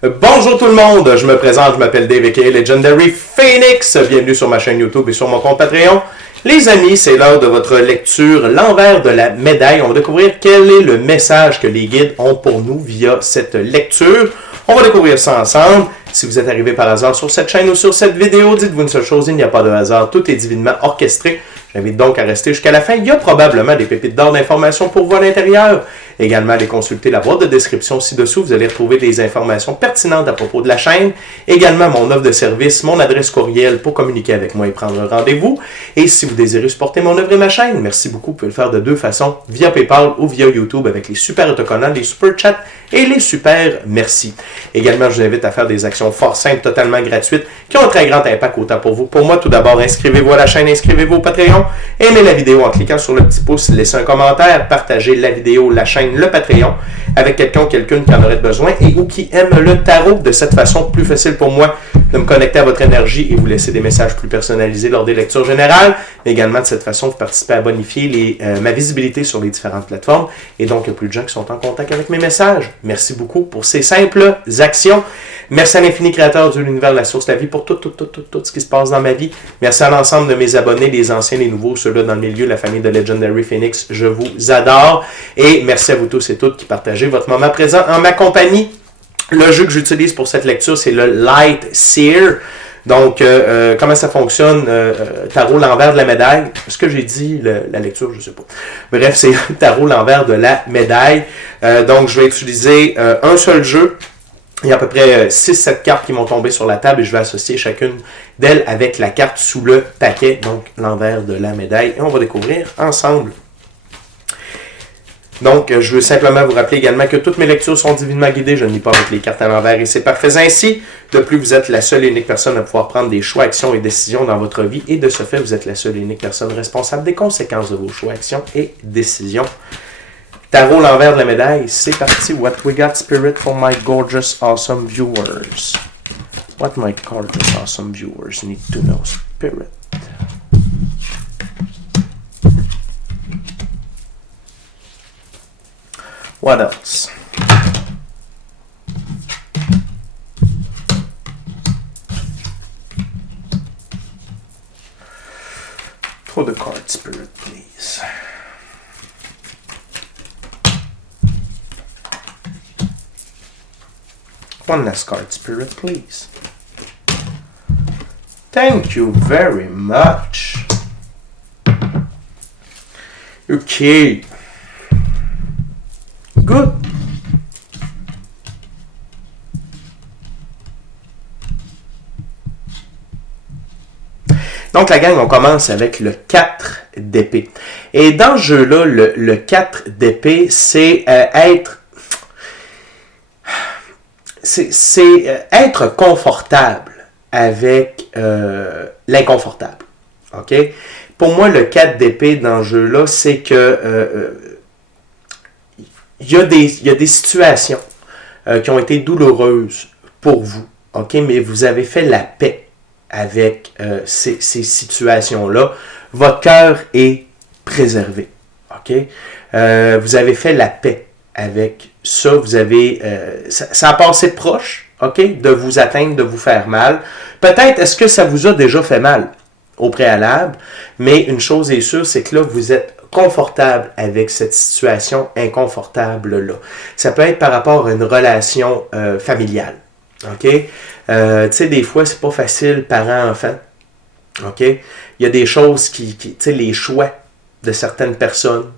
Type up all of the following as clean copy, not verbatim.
Bonjour tout le monde, je me présente, je m'appelle Dave aka Legendary Phoenix, bienvenue sur ma chaîne YouTube et sur mon compte Patreon. Les amis, c'est l'heure de votre lecture, l'envers de la médaille. On va découvrir quel est le message que les guides ont pour nous via cette lecture. On va découvrir ça ensemble. Si vous êtes arrivé par hasard sur cette chaîne ou sur cette vidéo, dites-vous une seule chose, il n'y a pas de hasard, tout est divinement orchestré. J'invite donc à rester jusqu'à la fin. Il y a probablement des pépites d'or d'informations pour vous à l'intérieur. Également, allez consulter la boîte de description ci-dessous. Vous allez retrouver des informations pertinentes à propos de la chaîne. Également, mon offre de service, mon adresse courriel pour communiquer avec moi et prendre un rendez-vous. Et si vous désirez supporter mon œuvre et ma chaîne, merci beaucoup. Vous pouvez le faire de deux façons, via PayPal ou via YouTube avec les super autocollants, les super chats et les super merci. Également, je vous invite à faire des actions fort simples, totalement gratuites, qui ont un très grand impact autant pour vous. Pour moi, tout d'abord, inscrivez-vous à la chaîne, inscrivez-vous au Patreon, aimez la vidéo en cliquant sur le petit pouce, laissez un commentaire, partagez la vidéo, la chaîne, le Patreon avec quelqu'un ou quelqu'une qui en aurait besoin et ou qui aime le tarot. De cette façon, plus facile pour moi de me connecter à votre énergie et vous laisser des messages plus personnalisés lors des lectures générales. Mais également, de cette façon, vous participez à bonifier ma visibilité sur les différentes plateformes et donc il y a plus de gens qui sont en contact avec mes messages. Merci beaucoup pour ces simples actions. Merci à l'infini créateur de l'univers, la source, la vie, pour tout ce qui se passe dans ma vie. Merci à l'ensemble de mes abonnés, les anciens, les nouveaux, ceux-là dans le milieu, la famille de Legendary Phoenix. Je vous adore. Et merci à vous tous et toutes qui partagez votre moment présent en ma compagnie. Le jeu que j'utilise pour cette lecture, c'est le Light Seer. Donc, comment ça fonctionne? Tarot l'envers de la médaille. Est-ce que j'ai dit la lecture? Je ne sais pas. Bref, c'est tarot l'envers de la médaille. Donc, je vais utiliser un seul jeu. Il y a à peu près 6-7 cartes qui vont tomber sur la table et je vais associer chacune d'elles avec la carte sous le paquet, donc l'envers de la médaille. Et on va découvrir ensemble. Donc, je veux simplement vous rappeler également que toutes mes lectures sont divinement guidées. Je ne lis pas avec les cartes à l'envers et c'est parfait ainsi. De plus, vous êtes la seule et unique personne à pouvoir prendre des choix, actions et décisions dans votre vie. Et de ce fait, vous êtes la seule et unique personne responsable des conséquences de vos choix, actions et décisions. Tarot l'envers de la médaille, c'est parti. What we got, Spirit, for my gorgeous, awesome viewers? What my gorgeous, awesome viewers need to know, Spirit? What else? Throw the card, Spirit, please. One last card, Spirit, please. Thank you very much. Okay. Good. Donc la gang, on commence avec le 4 d'épée. Et dans ce jeu-là, le 4 d'épée, c'est être confortable avec l'inconfortable. OK? Pour moi, le 4 d'épée dans ce jeu-là, c'est que il y a des situations qui ont été douloureuses pour vous. OK? Mais vous avez fait la paix avec ces situations-là. Votre cœur est préservé. OK? Vous avez fait la paix avec ça. Vous avez ça a passé proche, OK, de vous atteindre, de vous faire mal. Peut-être est-ce que ça vous a déjà fait mal au préalable, mais une chose est sûre, c'est que là, vous êtes confortable avec cette situation inconfortable-là. Ça peut être par rapport à une relation familiale. OK? Tu sais, des fois, c'est pas facile parent-enfant. OK? Il y a des choses tu sais, les choix de certaines personnes.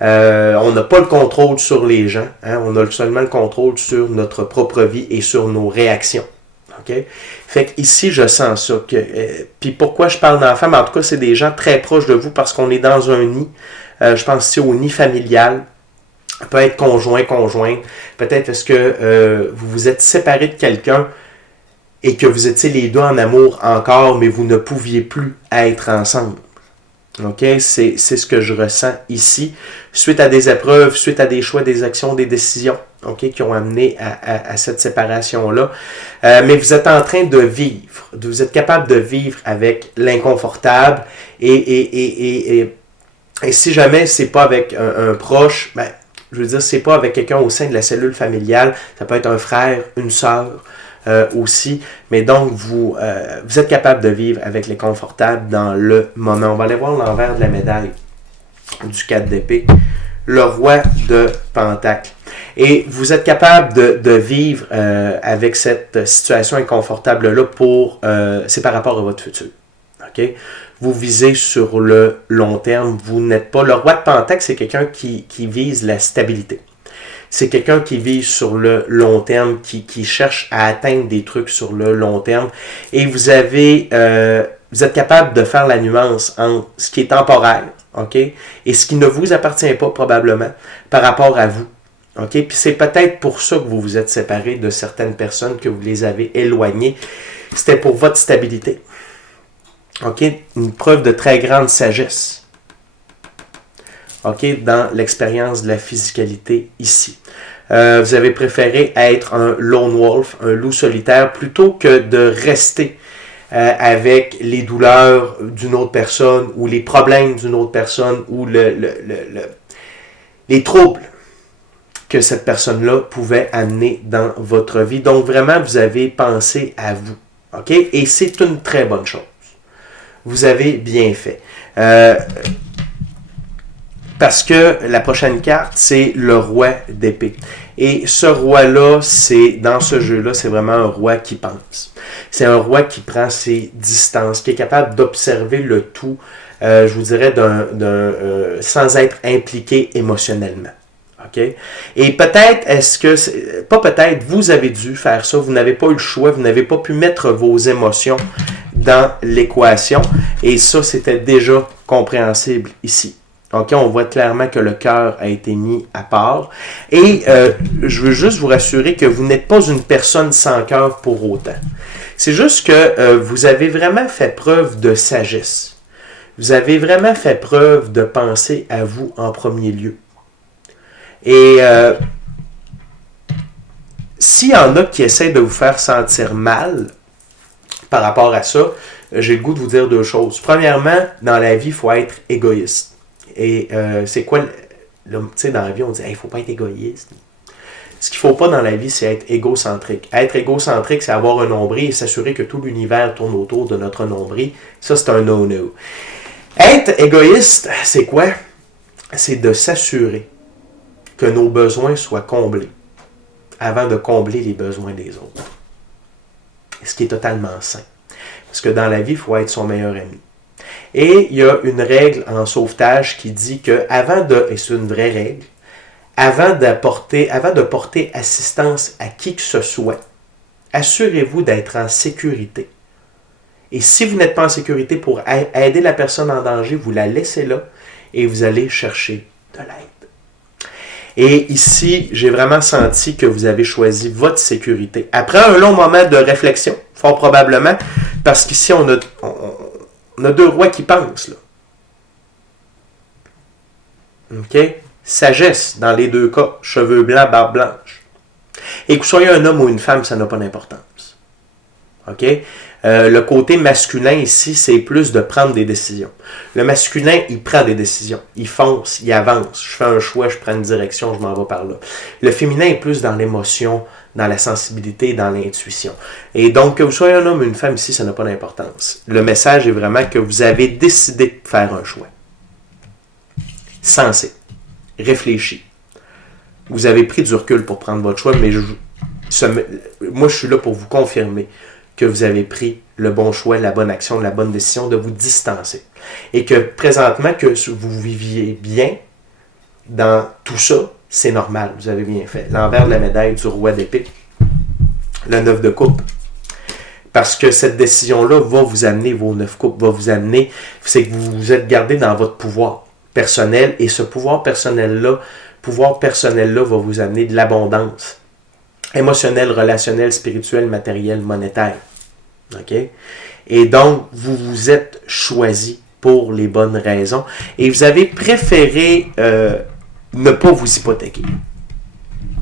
On n'a pas le contrôle sur les gens. Hein? On a seulement le contrôle sur notre propre vie et sur nos réactions. Okay? Fait que ici, je sens ça. Puis pourquoi je parle d'enfants? En tout cas, c'est des gens très proches de vous parce qu'on est dans un nid. Je pense ici au nid familial. Peut être conjointe. Peut-être est-ce que vous vous êtes séparés de quelqu'un et que vous étiez les deux en amour encore, mais vous ne pouviez plus être ensemble. OK? C'est ce que je ressens ici. Suite à des épreuves, suite à des choix, des actions, des décisions, OK, qui ont amené à cette séparation-là. Mais vous êtes en train de vivre. Vous êtes capable de vivre avec l'inconfortable. Et si jamais c'est pas avec un proche, ben, je veux dire, c'est pas avec quelqu'un au sein de la cellule familiale, ça peut être un frère, une sœur aussi, mais donc vous êtes capable de vivre avec les confortables dans le moment. On va aller voir l'envers de la médaille du 4 d'épée, le roi de Pentacle. Et vous êtes capable de vivre avec cette situation inconfortable-là c'est par rapport à votre futur. Okay? Vous visez sur le long terme, vous n'êtes pas... Le roi de Pentacle, c'est quelqu'un qui vise la stabilité. C'est quelqu'un qui vise sur le long terme, qui cherche à atteindre des trucs sur le long terme. Et vous êtes capable de faire la nuance entre ce qui est temporaire, OK, et ce qui ne vous appartient pas probablement par rapport à vous. OK? Puis c'est peut-être pour ça que vous vous êtes séparés de certaines personnes, que vous les avez éloignées. C'était pour votre stabilité. OK? Une preuve de très grande sagesse. OK? Dans l'expérience de la physicalité ici. Vous avez préféré être un lone wolf, un loup solitaire, plutôt que de rester avec les douleurs d'une autre personne ou les problèmes d'une autre personne ou les troubles que cette personne-là pouvait amener dans votre vie. Donc vraiment, vous avez pensé à vous. OK? Et c'est une très bonne chose. Vous avez bien fait. Parce que la prochaine carte, c'est le roi d'épée. Et ce roi-là, dans ce jeu-là, c'est vraiment un roi qui pense. C'est un roi qui prend ses distances, qui est capable d'observer le tout, je vous dirais, sans être impliqué émotionnellement. Okay? Et peut-être, pas peut-être, vous avez dû faire ça, vous n'avez pas eu le choix, vous n'avez pas pu mettre vos émotions dans l'équation. Et ça, c'était déjà compréhensible ici. OK, on voit clairement que le cœur a été mis à part. Et je veux juste vous rassurer que vous n'êtes pas une personne sans cœur pour autant. C'est juste que vous avez vraiment fait preuve de sagesse. Vous avez vraiment fait preuve de penser à vous en premier lieu. Et s'il y en a qui essaient de vous faire sentir mal par rapport à ça, j'ai le goût de vous dire deux choses. Premièrement, dans la vie, il faut être égoïste. Et c'est quoi, tu sais, dans la vie, on dit, il ne faut pas être égoïste. Ce qu'il ne faut pas dans la vie, c'est être égocentrique. Être égocentrique, c'est avoir un nombril et s'assurer que tout l'univers tourne autour de notre nombril. Ça, c'est un no-no. Être égoïste, c'est quoi? C'est de s'assurer que nos besoins soient comblés avant de combler les besoins des autres. Ce qui est totalement sain. Parce que dans la vie, il faut être son meilleur ami. Et il y a une règle en sauvetage qui dit que et c'est une vraie règle, avant de porter assistance à qui que ce soit, assurez-vous d'être en sécurité. Et si vous n'êtes pas en sécurité pour aider la personne en danger, vous la laissez là et vous allez chercher de l'aide. Et ici, j'ai vraiment senti que vous avez choisi votre sécurité. Après un long moment de réflexion, fort probablement, parce qu'ici, on a deux rois qui pensent. Là. OK? Sagesse dans les deux cas. Cheveux blancs, barbe blanche. Et que vous soyez un homme ou une femme, ça n'a pas d'importance. OK? Le côté masculin ici, c'est plus de prendre des décisions. Le masculin, il prend des décisions. Il fonce, il avance. Je fais un choix, je prends une direction, je m'en vais par là. Le féminin est plus dans l'émotion, dans la sensibilité, dans l'intuition. Et donc, que vous soyez un homme ou une femme ici, ça n'a pas d'importance. Le message est vraiment que vous avez décidé de faire un choix. Sensé. Réfléchi. Vous avez pris du recul pour prendre votre choix, mais moi, je suis là pour vous confirmer que vous avez pris le bon choix, la bonne action, la bonne décision de vous distancer. Et que présentement, que vous viviez bien dans tout ça, c'est normal, vous avez bien fait. L'envers de la médaille du roi d'épée, le 9 de coupe. Parce que cette décision-là va vous amener, vos 9 coupes, va vous amener, c'est que vous vous êtes gardé dans votre pouvoir personnel, et ce pouvoir personnel-là va vous amener de l'abondance émotionnelle, relationnelle, spirituelle, matérielle, monétaire. OK? Et donc, vous vous êtes choisi pour les bonnes raisons, et vous avez préféré ne pas vous hypothéquer.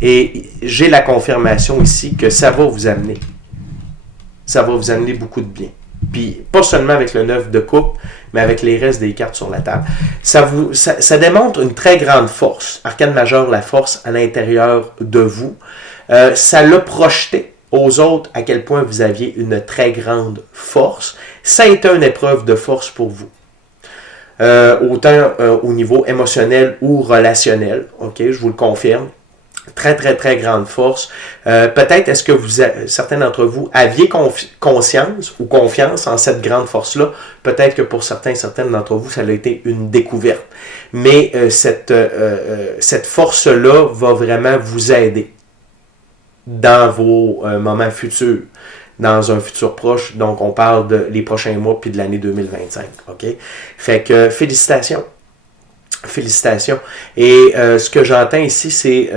Et j'ai la confirmation ici que ça va vous amener. Ça va vous amener beaucoup de bien. Puis, pas seulement avec le 9 de coupe, mais avec les restes des cartes sur la table. Ça démontre une très grande force. Arcane majeur, la force à l'intérieur de vous. Ça l'a projeté aux autres à quel point vous aviez une très grande force. Ça a été une épreuve de force pour vous. Autant au niveau émotionnel ou relationnel. OK, je vous le confirme. Très, très, très grande force. Peut-être est-ce que certains d'entre vous aviez conscience ou confiance en cette grande force-là. Peut-être que pour certaines d'entre vous, ça a été une découverte. Mais cette force-là va vraiment vous aider dans vos moments futurs, dans un futur proche. Donc, on parle de les prochains mois puis de l'année 2025. OK? Fait que félicitations. Félicitations. Et ce que j'entends ici, c'est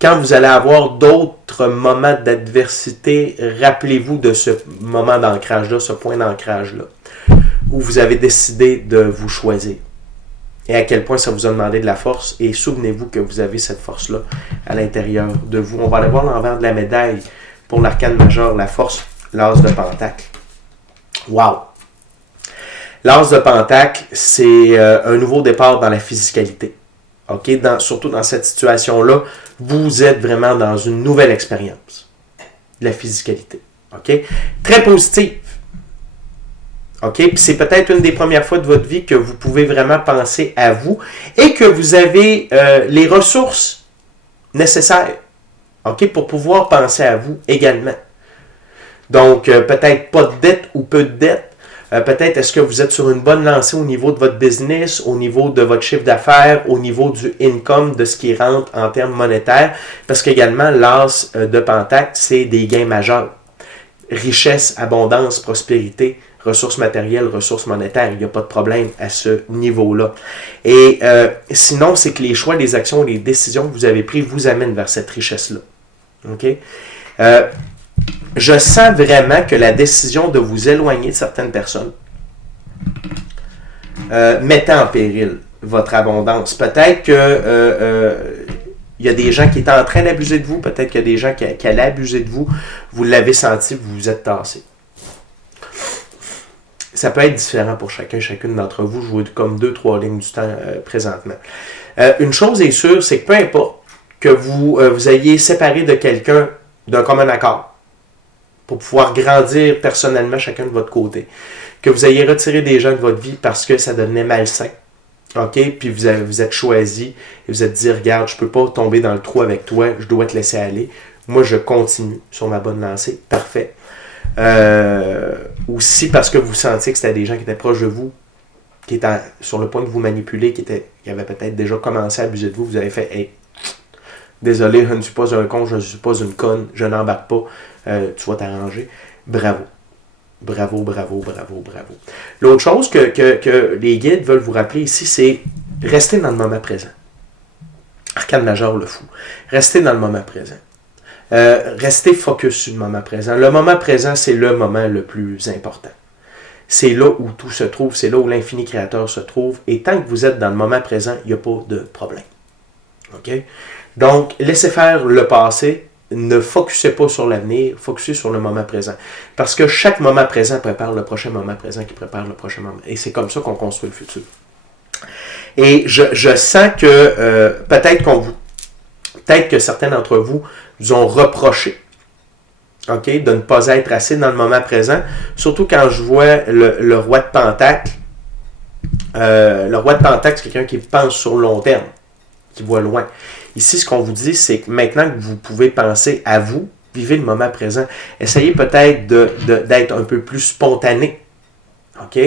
quand vous allez avoir d'autres moments d'adversité, rappelez-vous de ce moment d'ancrage-là, ce point d'ancrage-là, où vous avez décidé de vous choisir. Et à quel point ça vous a demandé de la force. Et souvenez-vous que vous avez cette force-là à l'intérieur de vous. On va aller voir l'envers de la médaille pour l'arcane majeur, la force, l'as de pentacle. Wow! L'as de pentacle, c'est un nouveau départ dans la physicalité. OK? Surtout dans cette situation-là, vous êtes vraiment dans une nouvelle expérience de la physicalité. OK? Très positive. OK? Puis c'est peut-être une des premières fois de votre vie que vous pouvez vraiment penser à vous et que vous avez les ressources nécessaires, OK? Pour pouvoir penser à vous également. Donc, peut-être pas de dette ou peu de dette. Peut-être est-ce que vous êtes sur une bonne lancée au niveau de votre business, au niveau de votre chiffre d'affaires, au niveau du income, de ce qui rentre en termes monétaires. Parce qu'également, l'as de pentacle, c'est des gains majeurs. Richesse, abondance, prospérité, ressources matérielles, ressources monétaires. Il n'y a pas de problème à ce niveau-là. Et sinon, c'est que les choix, les actions et les décisions que vous avez prises vous amènent vers cette richesse-là. OK? Je sens vraiment que la décision de vous éloigner de certaines personnes mettait en péril votre abondance. Peut-être que il y a des gens qui étaient en train d'abuser de vous, peut-être qu'il y a des gens qui allaient abuser de vous, vous l'avez senti, vous vous êtes tassé. Ça peut être différent pour chacune d'entre vous, je vous dis comme 2-3 lignes du temps présentement. Une chose est sûre, c'est que peu importe que vous ayez séparé de quelqu'un d'un commun accord, pour pouvoir grandir personnellement chacun de votre côté. Que vous ayez retiré des gens de votre vie parce que ça devenait malsain. OK? Puis vous êtes choisi et vous êtes dit, regarde, je ne peux pas tomber dans le trou avec toi, je dois te laisser aller. Moi, je continue sur ma bonne lancée. Parfait. Aussi parce que vous sentiez que c'était des gens qui étaient proches de vous, qui étaient sur le point de vous manipuler, qui avaient peut-être déjà commencé à abuser de vous. Vous avez fait, hey, désolé, je ne suis pas un con, je ne suis pas une conne, je n'embarque pas. Tu vas t'arranger. Bravo. Bravo, bravo, bravo, bravo. L'autre chose que les guides veulent vous rappeler ici, c'est rester dans le moment présent. Arcane majeur le fou. Restez dans le moment présent. Restez focus sur le moment présent. Le moment présent, c'est le moment le plus important. C'est là où tout se trouve, c'est là où l'infini créateur se trouve. Et tant que vous êtes dans le moment présent, il n'y a pas de problème. OK? Donc, laissez faire le passé. Ne focussez pas sur l'avenir, focussez sur le moment présent. Parce que chaque moment présent prépare le prochain moment présent qui prépare le prochain moment. Et c'est comme ça qu'on construit le futur. Et je sens que peut-être que certains d'entre vous vous ont reproché, OK, de ne pas être assez dans le moment présent. Surtout quand je vois le roi de Pentacle. Le roi de Pentacle, c'est quelqu'un qui pense sur le long terme, qui voit loin. Ici, ce qu'on vous dit, c'est que maintenant que vous pouvez penser à vous, vivez le moment présent. Essayez peut-être d'être un peu plus spontané. OK?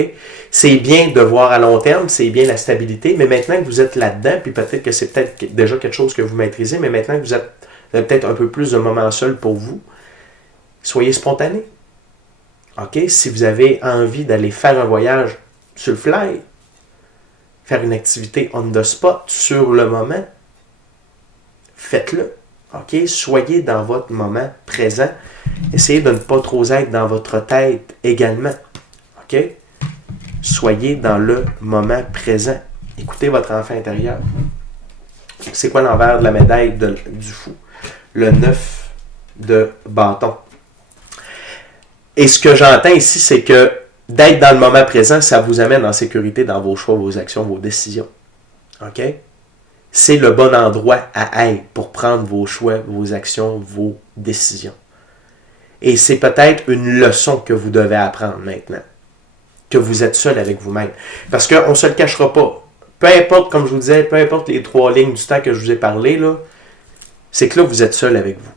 C'est bien de voir à long terme, c'est bien la stabilité, mais maintenant que vous êtes là-dedans, puis peut-être que c'est peut-être déjà quelque chose que vous maîtrisez, mais maintenant que vous avez peut-être un peu plus de moments seuls pour vous, soyez spontané. OK? Si vous avez envie d'aller faire un voyage sur le fly, faire une activité on the spot, sur le moment, faites-le. OK? Soyez dans votre moment présent. Essayez de ne pas trop être dans votre tête également. OK? Soyez dans le moment présent. Écoutez votre enfant intérieur. C'est quoi l'envers de la médaille du fou? Le 9 de bâton. Et ce que j'entends ici, c'est que d'être dans le moment présent, ça vous amène en sécurité dans vos choix, vos actions, vos décisions. OK? C'est le bon endroit à être pour prendre vos choix, vos actions, vos décisions. Et c'est peut-être une leçon que vous devez apprendre maintenant. Que vous êtes seul avec vous-même. Parce qu'on ne se le cachera pas. Peu importe, comme je vous disais, peu importe les 3 lignes du temps que je vous ai parlé, là, c'est que là, vous êtes seul avec vous.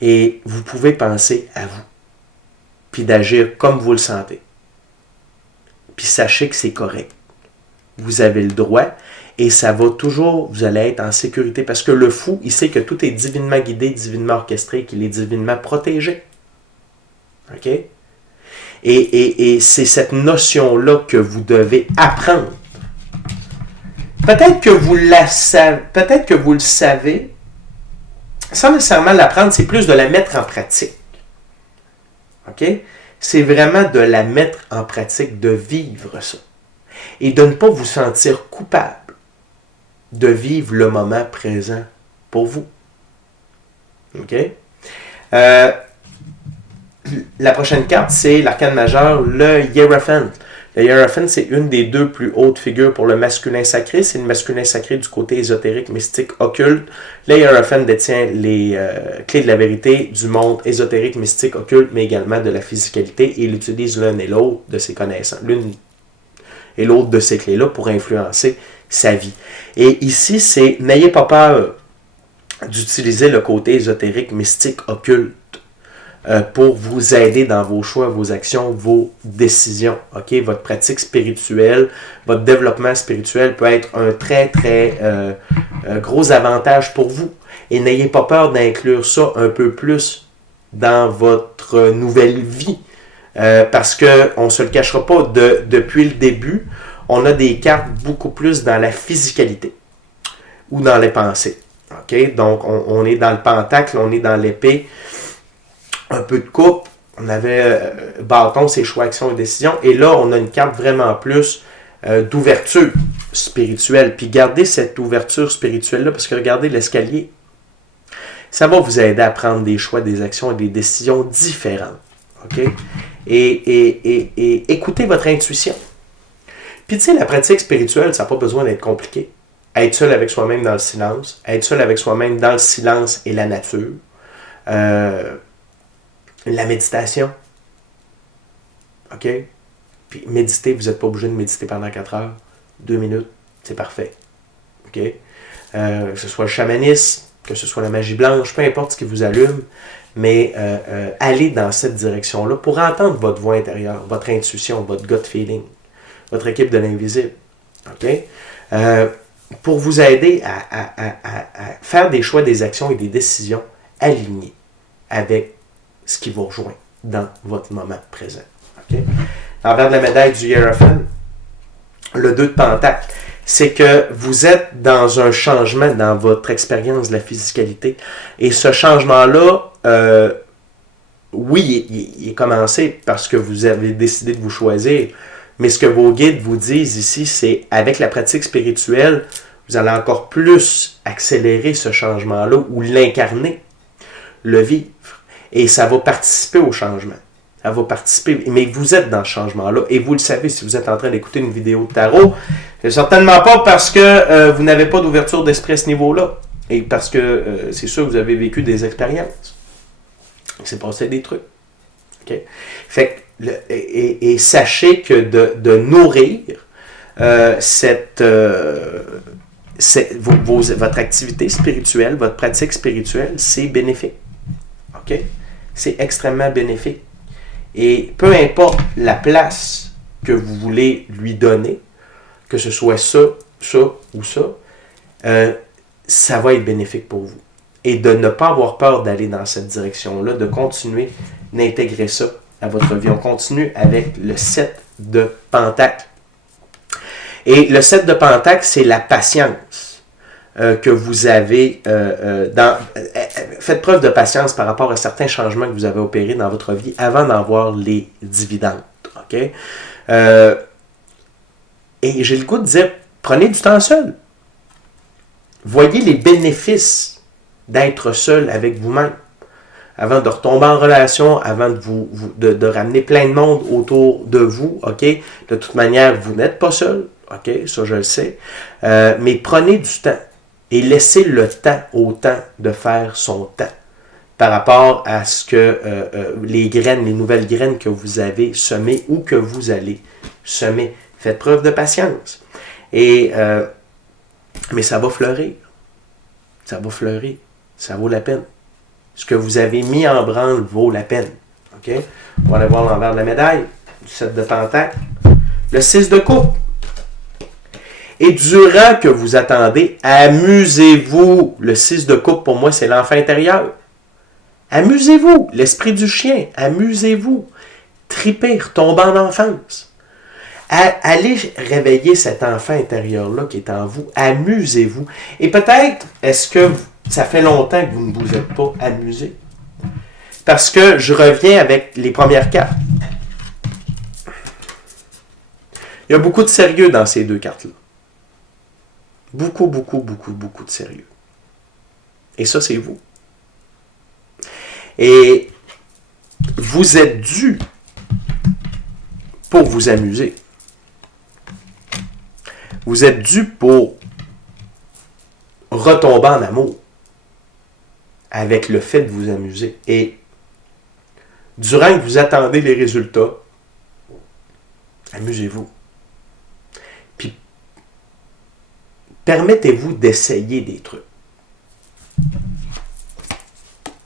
Et vous pouvez penser à vous. Puis d'agir comme vous le sentez. Puis sachez que c'est correct. Vous avez le droit et ça va toujours, vous allez être en sécurité. Parce que le fou, il sait que tout est divinement guidé, divinement orchestré, qu'il est divinement protégé. OK? Et c'est cette notion-là que vous devez apprendre. Peut-être que vous le savez, sans nécessairement l'apprendre, c'est plus de la mettre en pratique. OK? C'est vraiment de la mettre en pratique, de vivre ça. Et de ne pas vous sentir coupable de vivre le moment présent pour vous. OK? La prochaine carte, c'est l'arcane majeur, le Hierophant. Le Hierophant, c'est une des 2 plus hautes figures pour le masculin sacré. C'est le masculin sacré du côté ésotérique, mystique, occulte. Le Hierophant détient les clés de la vérité du monde ésotérique, mystique, occulte, mais également de la physicalité. Et il utilise l'une et l'autre de ses connaissances, l'une et l'autre de ces clés-là pour influencer sa vie. Et ici, c'est n'ayez pas peur d'utiliser le côté ésotérique, mystique, occulte pour vous aider dans vos choix, vos actions, vos décisions. OK? Votre pratique spirituelle, votre développement spirituel peut être un très, très gros avantage pour vous. Et n'ayez pas peur d'inclure ça un peu plus dans votre nouvelle vie. Parce qu'on ne se le cachera pas, depuis le début, on a des cartes beaucoup plus dans la physicalité ou dans les pensées. OK? Donc, on est dans le pentacle, on est dans l'épée, un peu de coupe, on avait bâton, c'est choix, action et décision. Et là, on a une carte vraiment plus d'ouverture spirituelle. Puis gardez cette ouverture spirituelle-là, parce que regardez l'escalier. Ça va vous aider à prendre des choix, des actions et des décisions différentes. OK? Et écoutez votre intuition. Puis tu sais, la pratique spirituelle, ça n'a pas besoin d'être compliqué. Être seul avec soi-même dans le silence, être seul avec soi-même dans le silence et la nature. La méditation. OK? Puis méditer, vous n'êtes pas obligé de méditer pendant 4 heures. 2 minutes, c'est parfait. OK? Que ce soit le chamanisme, que ce soit la magie blanche, peu importe ce qui vous allume, mais allez dans cette direction-là pour entendre votre voix intérieure, votre intuition, votre gut feeling, votre équipe de l'invisible. OK? Pour vous aider à faire des choix, des actions et des décisions alignés avec ce qui vous rejoint dans votre moment présent. Okay? L'envers de la médaille du Hierophant, le 2 de Pentacle, c'est que vous êtes dans un changement dans votre expérience de la physicalité. Et ce changement-là, oui, il est commencé parce que vous avez décidé de vous choisir. Mais ce que vos guides vous disent ici, c'est avec la pratique spirituelle, vous allez encore plus accélérer ce changement-là ou l'incarner, le vivre. Et ça va participer au changement. Ça va participer. Mais vous êtes dans ce changement-là. Et vous le savez si vous êtes en train d'écouter une vidéo de tarot. C'est certainement pas parce que vous n'avez pas d'ouverture d'esprit à ce niveau-là. Et parce que c'est sûr que vous avez vécu des expériences. Il s'est passé des trucs. Okay? Fait que, et sachez que de nourrir votre activité spirituelle, votre pratique spirituelle, c'est bénéfique. OK? C'est extrêmement bénéfique. Et peu importe la place que vous voulez lui donner, que ce soit ça ou ça, ça va être bénéfique pour vous. Et de ne pas avoir peur d'aller dans cette direction-là, de continuer d'intégrer ça à votre vie. On continue avec le 7 de Pentacle. Et le 7 de Pentacle, c'est la patience. Que vous avez faites preuve de patience par rapport à certains changements que vous avez opérés dans votre vie avant d'en voir les dividendes. Okay? Et j'ai le goût de dire, prenez du temps seul. Voyez les bénéfices d'être seul avec vous-même. avant de retomber en relation, avant de ramener plein de monde autour de vous, OK? De toute manière, vous n'êtes pas seul, OK? Ça, je le sais. Mais prenez du temps et laissez le temps au temps de faire son temps par rapport à ce que les nouvelles graines que vous avez semées ou que vous allez semer. Faites preuve de patience. Mais ça va fleurir. Ça va fleurir. Ça vaut la peine. Ce que vous avez mis en branle vaut la peine. OK? On va aller voir l'envers de la médaille. Du 7 de Pentacle. Le 6 de coupe. Et durant que vous attendez, amusez-vous. Le 6 de coupe, pour moi, c'est l'enfant intérieur. Amusez-vous. L'esprit du chien. Amusez-vous. Tripez, retombez en enfance. Allez réveiller cet enfant intérieur-là qui est en vous. Amusez-vous. Et peut-être, est-ce que ça fait longtemps que vous ne vous êtes pas amusé? Parce que je reviens avec les premières cartes. Il y a beaucoup de sérieux dans ces deux cartes-là. Beaucoup de sérieux. Et ça, c'est vous. Et vous êtes dû pour vous amuser. Vous êtes dû pour retomber en amour avec le fait de vous amuser. Et durant que vous attendez les résultats, amusez-vous. Puis, permettez-vous d'essayer des trucs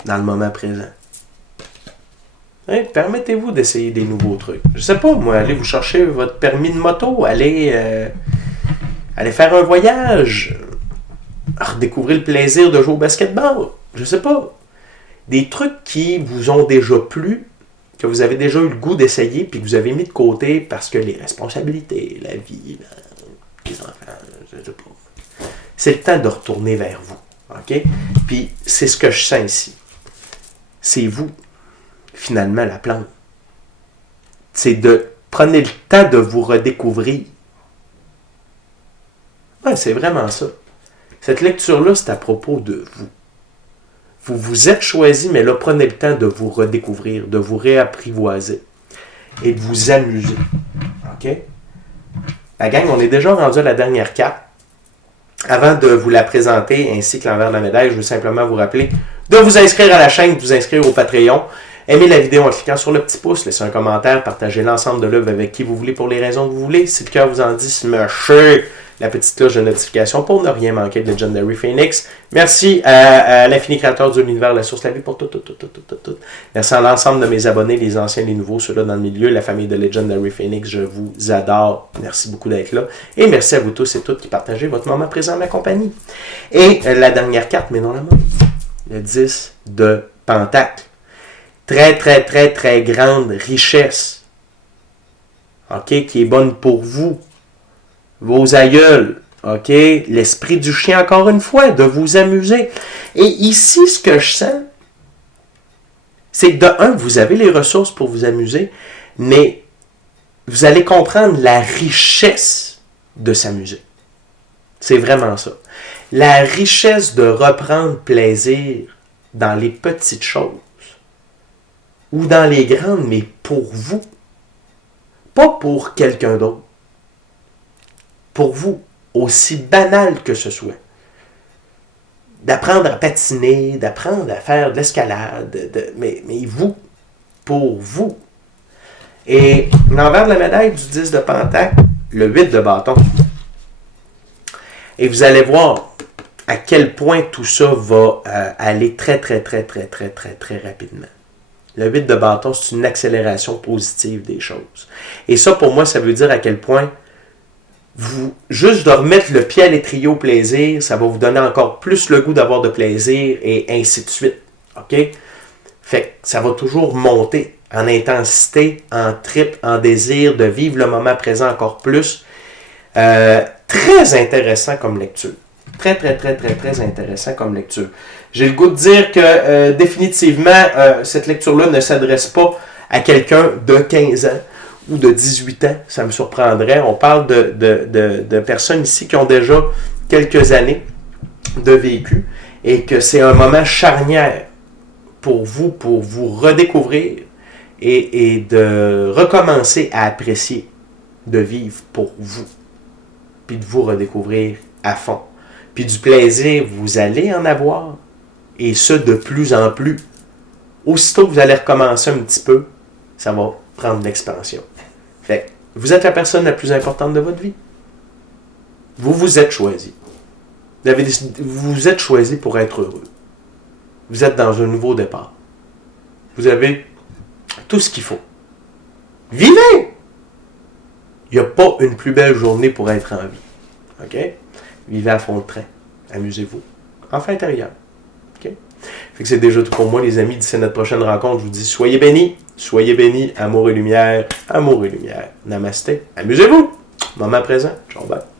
dans le moment présent. Hein? Permettez-vous d'essayer des nouveaux trucs. Je sais pas, moi, allez vous chercher votre permis de moto, allez faire un voyage, redécouvrir le plaisir de jouer au basketball. Je sais pas. Des trucs qui vous ont déjà plu, que vous avez déjà eu le goût d'essayer, puis que vous avez mis de côté parce que les responsabilités, la vie, les enfants, je sais pas. C'est le temps de retourner vers vous. OK? Puis c'est ce que je sens ici. C'est vous, finalement, la plante. C'est de prenez le temps de vous redécouvrir. Ouais, c'est vraiment ça. Cette lecture-là, c'est à propos de vous. Vous vous êtes choisi, mais là, prenez le temps de vous redécouvrir, de vous réapprivoiser et de vous amuser. OK? La gang, on est déjà rendu à la dernière carte. Avant de vous la présenter, ainsi que l'envers de la médaille, je veux simplement vous rappeler de vous inscrire à la chaîne, de vous inscrire au Patreon. Aimez la vidéo en cliquant sur le petit pouce, laissez un commentaire, partagez l'ensemble de l'œuvre avec qui vous voulez pour les raisons que vous voulez. Si le cœur vous en dit, smashez la petite cloche de notification pour ne rien manquer de Legendary Phoenix. Merci à l'infini créateur de l'univers, la source, la vie pour tout. Merci à l'ensemble de mes abonnés, les anciens, les nouveaux, ceux-là dans le milieu, la famille de Legendary Phoenix, je vous adore. Merci beaucoup d'être là. Et merci à vous tous et toutes qui partagez votre moment présent en ma compagnie. Et la dernière carte, mais non la moindre, le 10 de Pentacle. Très grande richesse. OK, qui est bonne pour vous. Vos aïeuls, OK? L'esprit du chien, encore une fois, de vous amuser. Et ici, ce que je sens, c'est que de un, vous avez les ressources pour vous amuser, mais vous allez comprendre la richesse de s'amuser. C'est vraiment ça. La richesse de reprendre plaisir dans les petites choses ou dans les grandes, mais pour vous. Pas pour quelqu'un d'autre. Pour vous, aussi banal que ce soit. D'apprendre à patiner, d'apprendre à faire de l'escalade, mais vous, pour vous. Et l'envers de la médaille du 10 de Pentacle, le 8 de bâton. Et vous allez voir à quel point tout ça va aller très rapidement. Le 8 de bâton, c'est une accélération positive des choses. Et ça, pour moi, ça veut dire à quel point juste de remettre le pied à l'étrier au plaisir, ça va vous donner encore plus le goût d'avoir de plaisir et ainsi de suite. OK? Fait que ça va toujours monter en intensité, en trip, en désir de vivre le moment présent encore plus. Très intéressant comme lecture. Très intéressant comme lecture. J'ai le goût de dire que définitivement, cette lecture-là ne s'adresse pas à quelqu'un de 15 ans ou de 18 ans, ça me surprendrait. On parle de personnes ici qui ont déjà quelques années de vécu et que c'est un moment charnière pour vous redécouvrir et de recommencer à apprécier de vivre pour vous, puis de vous redécouvrir à fond. Puis du plaisir, vous allez en avoir, et ce, de plus en plus. Aussitôt que vous allez recommencer un petit peu, ça va prendre de l'expansion. Fait que vous êtes la personne la plus importante de votre vie. Vous vous êtes choisi. Vous vous êtes choisi pour être heureux. Vous êtes dans un nouveau départ. Vous avez tout ce qu'il faut. Vivez! Il n'y a pas une plus belle journée pour être en vie. OK? Vivez à fond de train. Amusez-vous. Enfin intérieur. OK? Fait que c'est déjà tout pour moi, les amis. D'ici notre prochaine rencontre, je vous dis soyez bénis, amour et lumière, amour et lumière. Namasté. Amusez-vous! Moment présent. Ciao, bye.